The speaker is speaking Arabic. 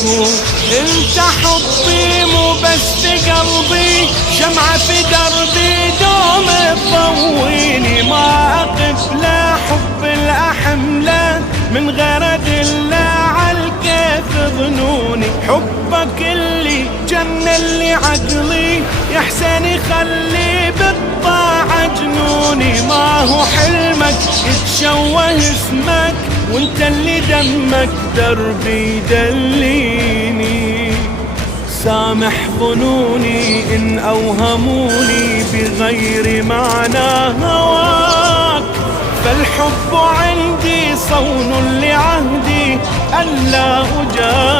تكون انت حبي مو بس في قلبي، شمعة في دربي دوم تضويني، ما اقف لا حب الاحمله من غير ادله عالكيف ظنوني، حبك اللي جنن لي عقلي يا حسين يخلي بالطاعة جنوني، ما هو حلمك يتشوه اسمك وانت اللي دمك دربي دليني، سامح ظنوني إن أوهموني بغير معنى هواك، فالحب عندي صون لعهدي ألا أجاهد